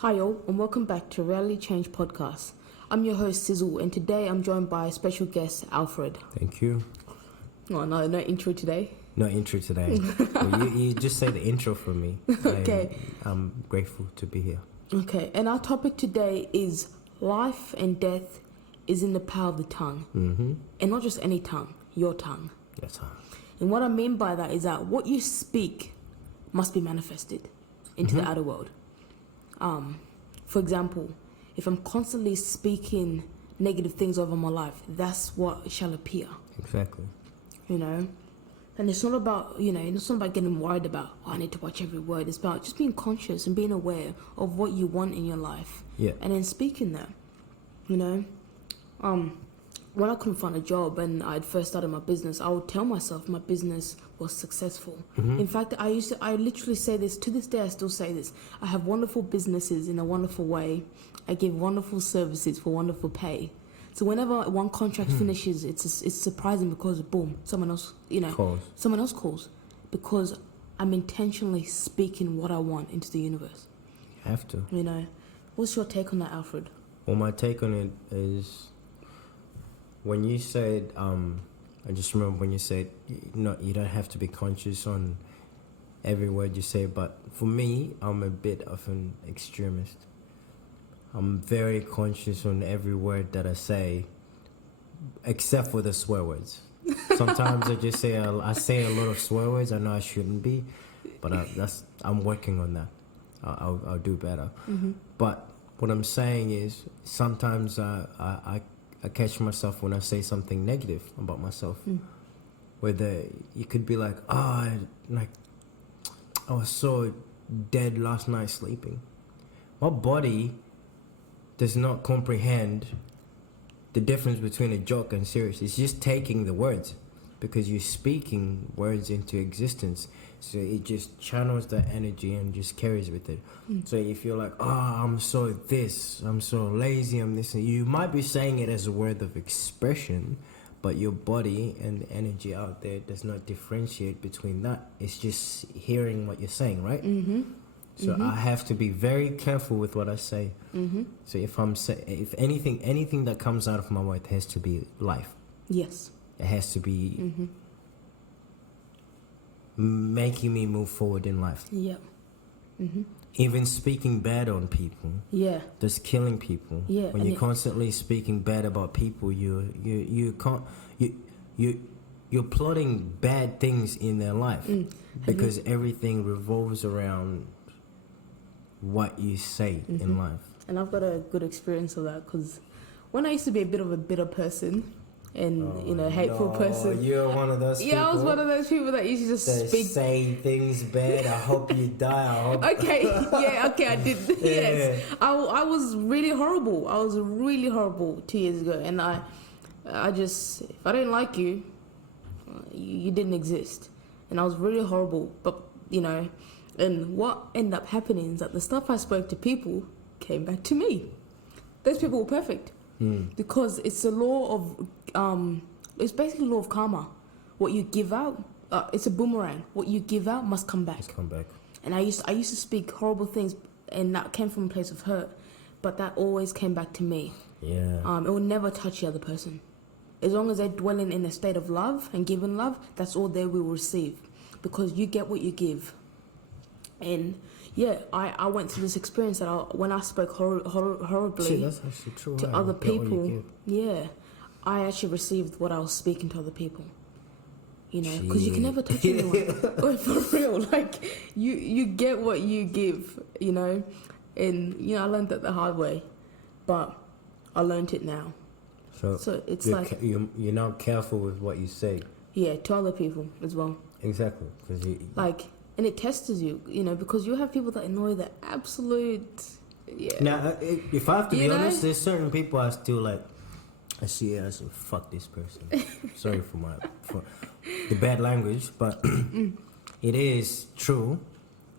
Hi all, and welcome back to Reality Change Podcast. I'm your host Sizzle, and today I'm joined by special guest Alfred. Thank you. Oh no intro today. No intro today. Well, you just say the intro for me. Okay. I'm grateful to be here. Okay, and our topic today is life and death is in the power of the tongue. Mm-hmm. And not just any tongue, your tongue. That's how. And what I mean by that is that what you speak must be manifested into the outer world. For example, if I'm constantly speaking negative things over my life, that's what shall appear. Exactly. You know? And it's not about, it's not about getting worried about, I need to watch every word. It's about just being conscious and being aware of what you want in your life. Yeah. And then speaking that, when I couldn't find a job and I'd first started my business, I would tell myself my business was successful. Mm-hmm. In fact, I literally say this, to this day I still say this. I have wonderful businesses in a wonderful way. I give wonderful services for wonderful pay. So whenever one contract finishes, it's surprising because boom, someone else calls. Because I'm intentionally speaking what I want into the universe. You have to. What's your take on that, Alfred? Well, my take on it is when you said, I just remember when you said, you don't have to be conscious on every word you say, but for me, I'm a bit of an extremist. I'm very conscious on every word that I say, except for the swear words. Sometimes I say a lot of swear words. I know I shouldn't be, but I'm working on that. I'll do better. Mm-hmm. But what I'm saying is sometimes I catch myself when I say something negative about myself. Whether you could be like, I was so dead last night sleeping. My body does not comprehend the difference between a joke and serious. It's just taking the words because you're speaking words into existence. So it just channels that energy and just carries with it. So if you're like, I'm so this, I'm so lazy, I'm this, and you might be saying it as a word of expression, but your body and the energy out there does not differentiate between that. It's just hearing what you're saying, right? Mm-hmm. So I have to be very careful with what I say. Mm-hmm. So if anything that comes out of my mouth has to be life. Yes. It has to be making me move forward in life. Yeah. Mm-hmm. Even speaking bad on people. Yeah. Just killing people. Yeah. When you're constantly speaking bad about people, you're plotting bad things in their life because everything revolves around what you say in life. And I've got a good experience of that because when I used to be a bit of a bitter person and hateful person, you're one of those people. I was one of those people that used to just speak, say things bad. I hope you die. Okay, I did. Yeah. Yes, I was really horrible. I was really horrible 2 years ago, and I just, if I didn't like you, you didn't exist, and I was really horrible. But and what ended up happening is that the stuff I spoke to people came back to me. Those people were perfect because it's a law of it's basically law of karma. What you give out, it's a boomerang. What you give out must come back. And I used to speak horrible things, and that came from a place of hurt, but that always came back to me. Yeah. It will never touch the other person. As long as they're dwelling in a state of love and giving love, that's all they will receive, because you get what you give. And I went through this experience that when I spoke horribly that's actually true, to other people, I actually received what I was speaking to other people. Because you can never touch anyone. Wait, for real, like you get what you give. And I learned that the hard way, but I learned it now. So it's like you're now careful with what you say. Yeah, to other people as well. Exactly, because and it tests you, because you have people that annoy the absolute. Yeah. Now, if I have to be honest, there's certain people I still like. I see it as fuck this person. Sorry for the bad language, but it is true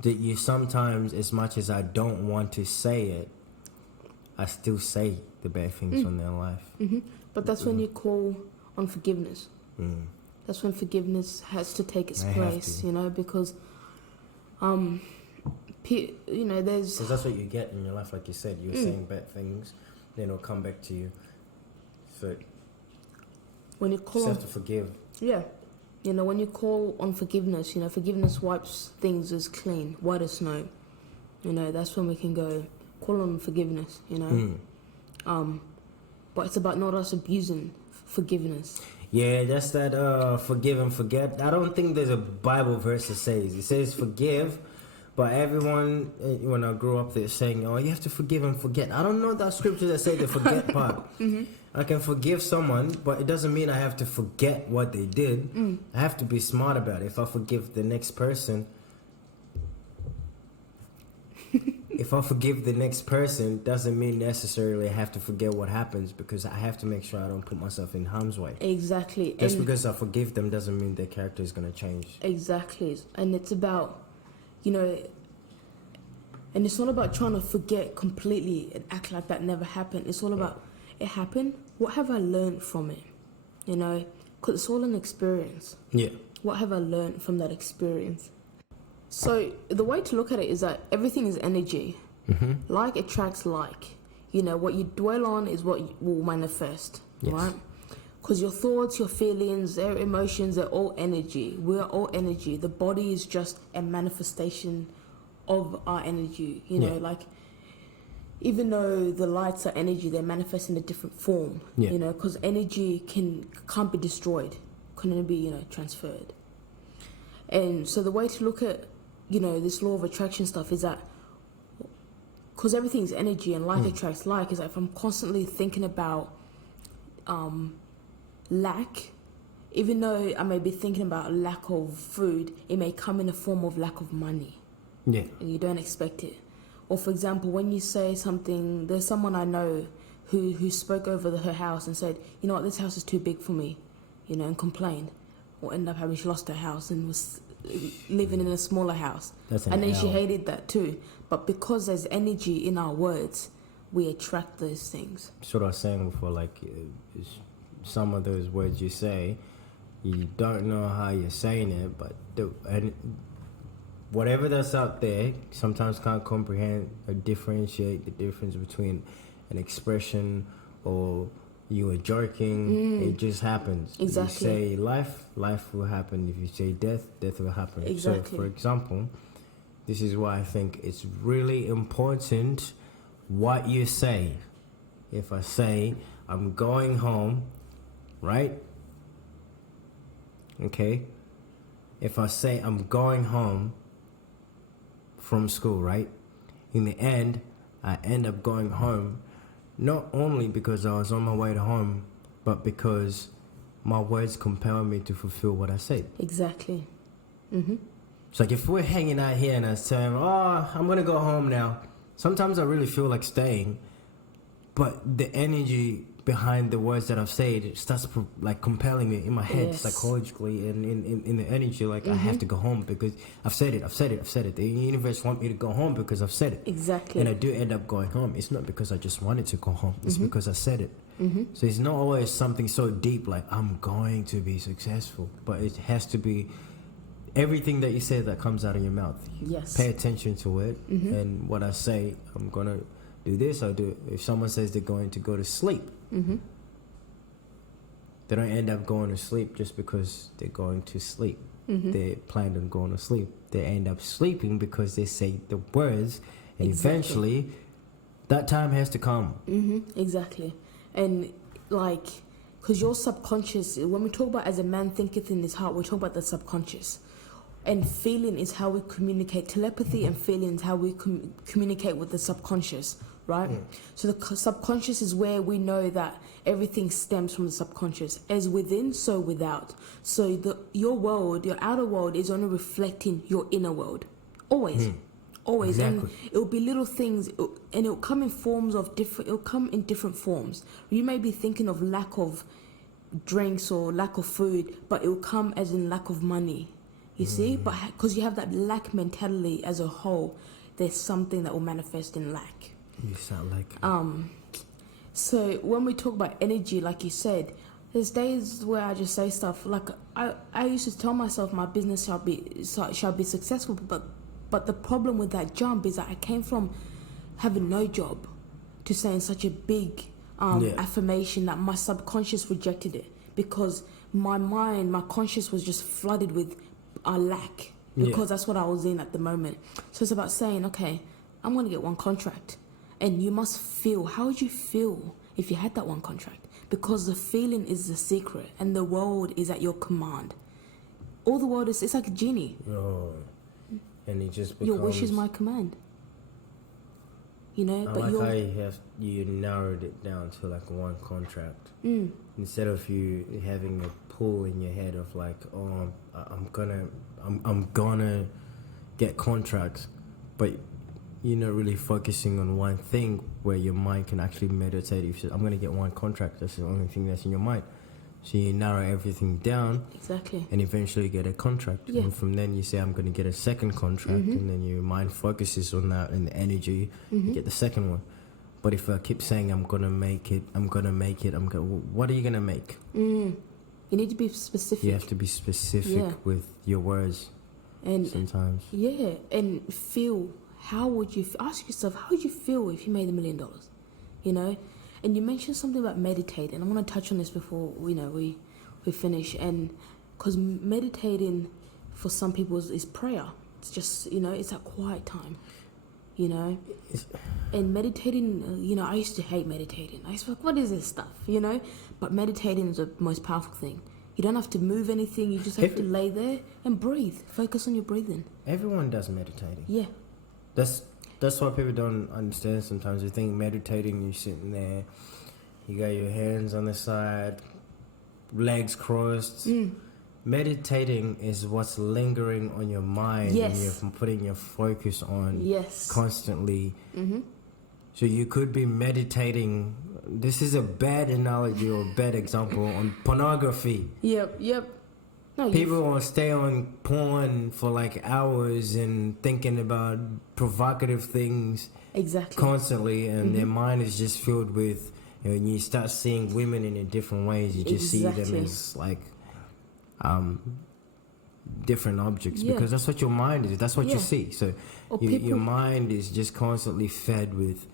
that you sometimes, as much as I don't want to say it, I still say the bad things on their life. Mm-hmm. But that's when you call on forgiveness. That's when forgiveness has to take its place, because You know, there's Because that's what you get in your life, like you said. You're saying bad things, then it'll come back to you. So when you just call have on, to forgive. yeah, you know, when you call on forgiveness, you know, forgiveness wipes things as clean, white as snow. You know, that's when we can go call on forgiveness. You know, but it's about not us abusing forgiveness. Yeah, that's that forgive and forget. I don't think there's a Bible verse that says it says forgive, but everyone when I grew up they're saying, oh, you have to forgive and forget. I don't know that scripture that say the forget part. I can forgive someone, but it doesn't mean I have to forget what they did. I have to be smart about it. If I forgive the next person, doesn't mean necessarily I have to forget what happens, because I have to make sure I don't put myself in harm's way. Exactly. Just because I forgive them doesn't mean their character is going to change. Exactly. And it's about, you know, and it's not about trying to forget completely and act like that never happened. It's all about, it happened. What have I learned from it? You know, because it's all an experience. Yeah. What have I learned from that experience? So the way to look at it is that everything is energy. Like attracts like. You know, what you dwell on is what will manifest, right? Because your thoughts, your feelings, their emotions are all energy. We're all energy. The body is just a manifestation of our energy. You know, like even though the lights are energy, they manifest in a different form. You know, because energy can't be destroyed, can only be, you know, transferred. And so the way to look at, you know, this law of attraction stuff is that because everything's energy and like attracts like, is that if I'm constantly thinking about lack, even though I may be thinking about lack of food, it may come in a form of lack of money. Yeah. And you don't expect it. Or for example, when you say something, there's someone I know who spoke over her house and said, you know what, this house is too big for me, you know, and complained. Or ended up having, she lost her house and was living in a smaller house. And then she hated that too. But because there's energy in our words, we attract those things. That's what I was saying before, like some of those words you say, you don't know how you're saying it, but whatever that's out there sometimes can't comprehend or differentiate the difference between an expression or you are joking. It just happens. Exactly. If you say life will happen. If you say death will happen. Exactly. So for example, this is why I think it's really important what you say. If I say I'm going home, right? Okay. If I say I'm going home from school, right? In the end, I end up going home not only because I was on my way to home, but because my words compel me to fulfill what I said. Exactly. So like if we're hanging out here and I say, oh, I'm going to go home now. Sometimes I really feel like staying, but the energy behind the words that I've said, it starts like compelling me in my head psychologically and in the energy, like I have to go home because I've said it. The universe want me to go home because I've said it. Exactly. And I do end up going home. It's not because I just wanted to go home. It's because I said it. So it's not always something so deep like I'm going to be successful, but it has to be everything that you say that comes out of your mouth. Yes. Pay attention to it. And what I say, I'm going to do this, I'll do it. If someone says they're going to go to sleep, they don't end up going to sleep just because they're going to sleep. They planned on going to sleep. They end up sleeping because they say the words, and eventually that time has to come. Exactly. And like, because your subconscious, when we talk about as a man thinketh in his heart, we talk about the subconscious. And feeling is how we communicate. Telepathy and feeling is how we communicate with the subconscious, right? So the subconscious is where we know that everything stems from the subconscious. As within, so without. So your world, your outer world is only reflecting your inner world. Always. Always. Exactly. And it'll be little things, and it'll come in forms of different, it'll come in different forms. You may be thinking of lack of drinks or lack of food, but it'll come as in lack of money. You see, but because you have that lack mentality as a whole, there's something that will manifest in lack. You sound like So when we talk about energy, like you said, there's days where I just say stuff like I used to tell myself my business shall be successful, but But the problem with that jump is that I came from having no job to saying such a big affirmation that my subconscious rejected it, because my mind, my conscious was just flooded with a lack, because that's what I was in at the moment. So it's about saying, okay, I'm going to get one contract. And you must feel, how would you feel if you had that one contract? Because the feeling is the secret, and the world is at your command. All the world is, it's like a genie. Oh, and it just becomes... Your wish is my command. You know, I but like how you narrowed it down to like one contract, instead of you having a pull in your head of like, oh, I'm gonna get contracts, but you're not really focusing on one thing where your mind can actually meditate. You say, I'm gonna get one contract. That's the only thing that's in your mind. So you narrow everything down, exactly, and eventually get a contract. Yeah. And from then you say, I'm going to get a second contract, and then your mind focuses on that and the energy, you get the second one. But if I keep saying, I'm going to make it, what are you going to make? You need to be specific. You have to be specific with your words, and sometimes. Yeah, and feel, how would you, ask yourself, how would you feel if you made $1 million? You know? And you mentioned something about meditating. I'm going to touch on this before we finish. And because meditating for some people is prayer. It's just, it's that quiet time, And meditating, I used to hate meditating. I used to be like, what is this stuff, But meditating is the most powerful thing. You don't have to move anything. You just have to lay there and breathe. Focus on your breathing. Everyone does meditating. Yeah. That's what people don't understand sometimes. They think meditating, you're sitting there, you got your hands on the side, legs crossed. Meditating is what's lingering on your mind, and you're putting your focus on constantly. So you could be meditating. This is a bad analogy or a bad example on pornography. Yep. No, people will stay on porn for like hours and thinking about provocative things constantly, and their mind is just filled with, when you start seeing women in different ways, you just see them as like different objects, because that's what your mind is, that's what you see. So your mind is just constantly fed with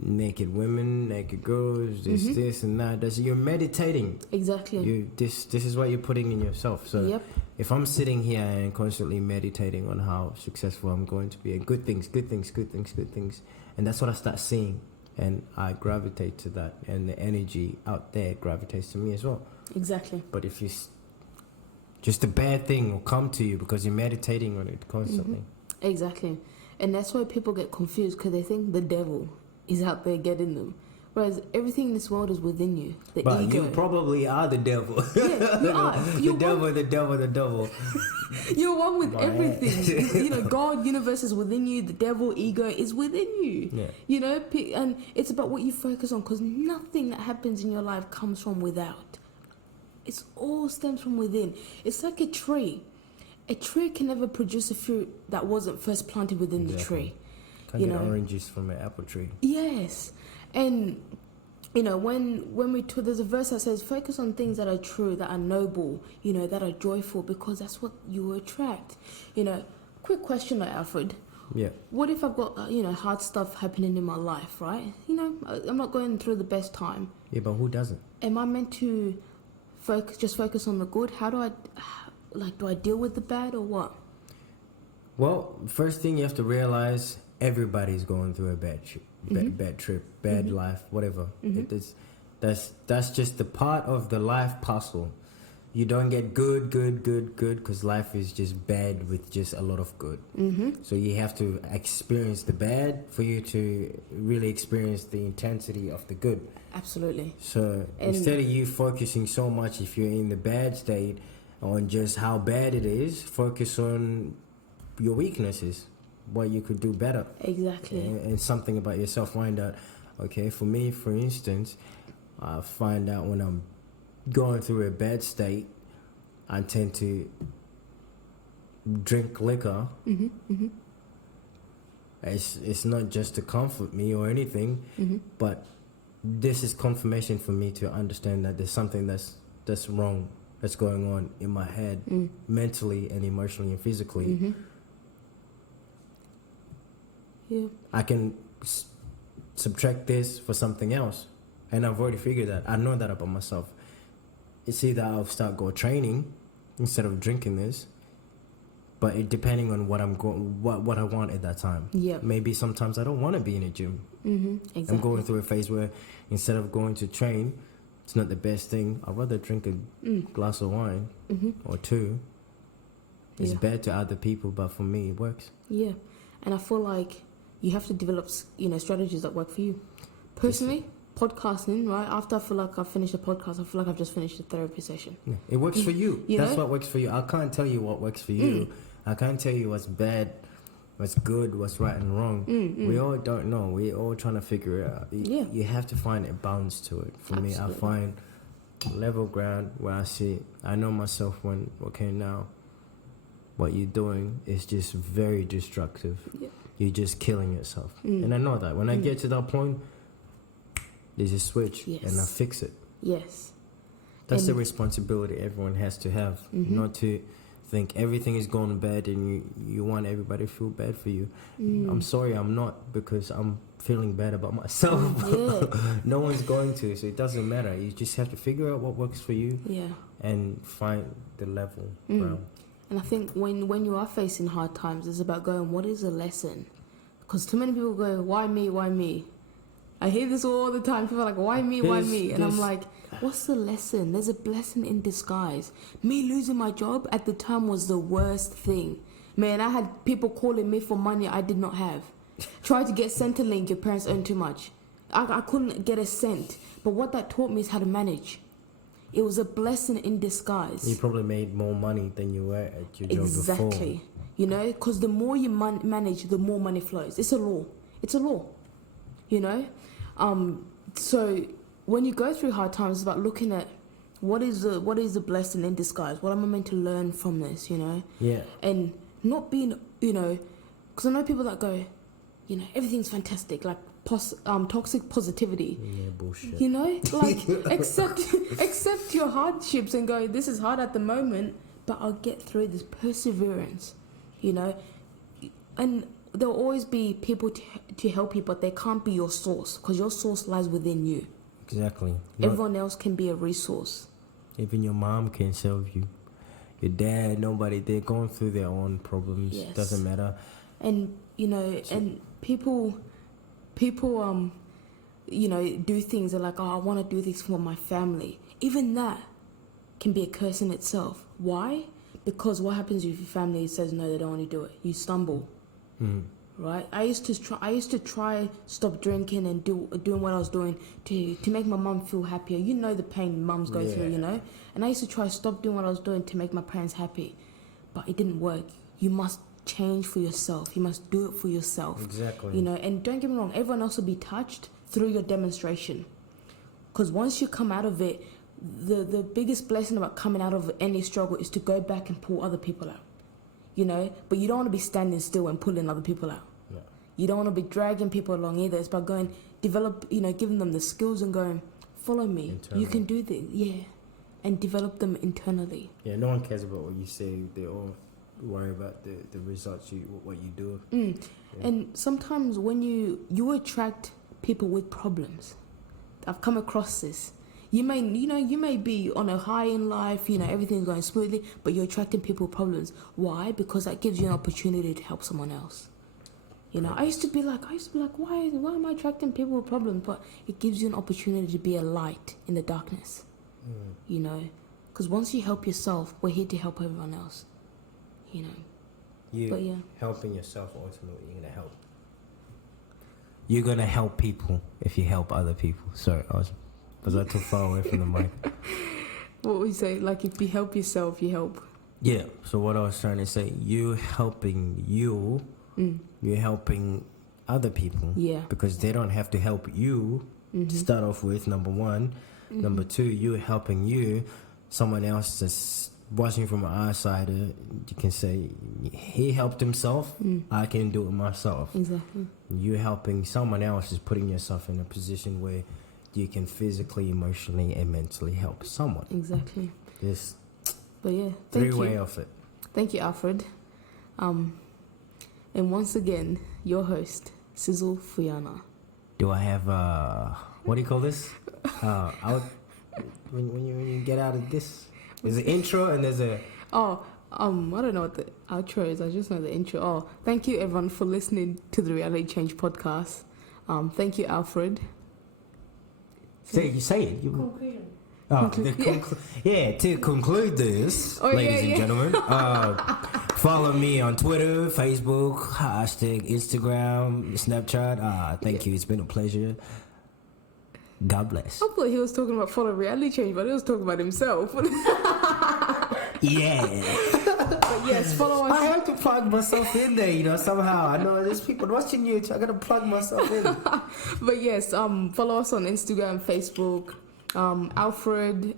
naked women, naked girls, this and that. You're meditating. Exactly. This is what you're putting in yourself. So if I'm sitting here and constantly meditating on how successful I'm going to be, and good things, and that's what I start seeing, and I gravitate to that, and the energy out there gravitates to me as well. Exactly. But if you just a bad thing will come to you because you're meditating on it constantly. Exactly. And that's why people get confused, because they think the devil is out there getting them, whereas everything in this world is within you. But ego. you probably are the devil. Yeah, you are. The devil. You're one with everything. God, universe is within you. The devil, ego is within you. Yeah. And it's about what you focus on, because nothing that happens in your life comes from without. It all stems from within. It's like a tree. A tree can never produce a fruit that wasn't first planted within the tree. Can't get oranges from an apple tree. Yes. And when we there's a verse that says, focus on things that are true, that are noble, that are joyful, because that's what you attract. Quick question, Alfred. Yeah. What if I've got hard stuff happening in my life, right? I'm not going through the best time. Yeah, but who doesn't? Am I meant to focus on the good? How do I deal with the bad, or what? Well, first thing you have to realize, everybody's going through a bad trip, bad life, whatever. That's just the part of the life puzzle. You don't get good, because life is just bad with just a lot of good. So you have to experience the bad for you to really experience the intensity of the good. Absolutely. So instead of you focusing so much, if you're in the bad state, on just how bad it is, focus on your weaknesses, what you could do better. Exactly. And something about yourself. Find out, okay, for me, for instance, I find out when I'm going through a bad state, I tend to drink liquor. It's not just to comfort me or anything, but this is confirmation for me to understand that there's something that's wrong, that's going on in my head, mentally and emotionally and physically. Yeah. I can subtract this for something else, and I've already figured that. I know that about myself. It's either I'll start go training instead of drinking this, but it depending on what I'm going, what I want at that time. Yeah. Maybe sometimes I don't want to be in a gym. Exactly. I'm going through a phase where instead of going to train, it's not the best thing. I'd rather drink a glass of wine or two. It's bad to other people, but for me, it works. Yeah, and I feel like you have to develop, strategies that work for you. Personally, podcasting, right? After I feel like I've finished a podcast, I feel like I've just finished a therapy session. Yeah, it works for you. That's know? what works for you. I can't tell you what works for you. I can't tell you what's bad, what's good, what's right and wrong. We all don't know. We're all trying to figure it out. You have to find a balance to it. For me, I find level ground where I see, I know myself when, okay, now, what you're doing is just very destructive. Yeah. You're just killing yourself. And I know that. When I get to that point, there's a switch and I fix it. Yes. That's the responsibility everyone has to have. Not to think everything is going bad and you want everybody to feel bad for you. I'm sorry, I'm not, because I'm feeling bad about myself. No one's going to, so it doesn't matter. You just have to figure out what works for you and find the level ground. And I think when you are facing hard times, it's about going, what is a lesson? Because too many people go, why me, why me? I hear this all the time. People are like, why me, why me? And I'm like, what's the lesson? There's a blessing in disguise. Me losing my job at the time was the worst thing. Man, I had people calling me for money I did not have. Tried to get Centrelink, your parents earn too much. I couldn't get a cent. But what that taught me is how to manage. It was a blessing in disguise. You probably made more money than you were at your job before. Exactly. Because the more you manage, the more money flows. It's a law. It's a law. So when you go through hard times, it's about looking at what is the blessing in disguise. What am I meant to learn from this? Yeah. And not being, because I know people that go, everything's fantastic, like toxic positivity. Yeah, bullshit. Like accept your hardships and go, this is hard at the moment, but I'll get through this. Perseverance, and there'll always be people to help you, but they can't be your source, because your source lies within you. Exactly. Everyone else can be a resource. Even your mom can serve you. Your dad, nobody. They're going through their own problems. Yes. Doesn't matter. And and people do things. They're like, oh, I want to do this for my family. Even that can be a curse in itself. Why? Because what happens if your family says no, they don't want to do it? You stumble. Right? I used to try stop drinking and doing what I was doing to make my mum feel happier. The pain mums go through, And I used to try stop doing what I was doing to make my parents happy, but it didn't work. You must change for yourself. You must do it for yourself. Exactly. And don't get me wrong, everyone else will be touched through your demonstration. Because once you come out of it, the biggest blessing about coming out of any struggle is to go back and pull other people out. But you don't want to be standing still and pulling other people out. No. You don't want to be dragging people along either. It's about going, develop, giving them the skills and going, follow me. Internally. You can do this. Yeah. And develop them internally. Yeah, no one cares about what you say. They all worry about the results, what you do. Yeah. And sometimes when you attract people with problems. I've come across this. You may be on a high in life, everything's going smoothly, but you're attracting people with problems. Why? Because that gives you an opportunity to help someone else. I used to be like, why am I attracting people with problems? But it gives you an opportunity to be a light in the darkness. Because once you help yourself, we're here to help everyone else. Helping yourself, ultimately, you're gonna help people if you help other people. Sorry, was I too far away from the mic? What we say, like if you help yourself, you help. Yeah, so what I was trying to say, you're helping you're helping other people. Yeah. Because they don't have to help you to start off with, number one. Number two, you're helping you. Someone else that's watching from an outsider, you can say, he helped himself, I can do it myself. Exactly. You helping someone else is putting yourself in a position where you can physically, emotionally, and mentally help someone. Exactly. Just thank three-way you. of it. Thank you, Alfred. And once again, your host, Sizzle Fuyana. Do I have what do you call this? When you get out of this, there's an intro and there's a. Oh, I don't know what the outro is. I just know the intro. Oh, thank you everyone for listening to the Reality Change podcast. Thank you, Alfred. Say it. Conclusion. To conclude this, ladies and gentlemen, follow me on Twitter, Facebook, #Instagram, Snapchat. Thank you. It's been a pleasure. God bless. I thought he was talking about follow Reality Change, but he was talking about himself. Yeah. But yes, follow us. I have to plug myself in there, somehow. I know there's people watching you, so I gotta plug myself in. But yes, follow us on Instagram, Facebook. Alfred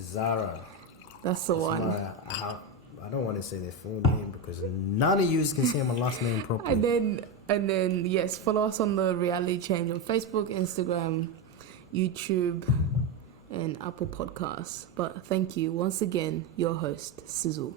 Zara. That's the one. I don't want to say their full name because none of you can say my last name properly. And then yes, follow us on the Reality Change on Facebook, Instagram, YouTube, and Apple Podcasts. But thank you once again, your host, Sizzle.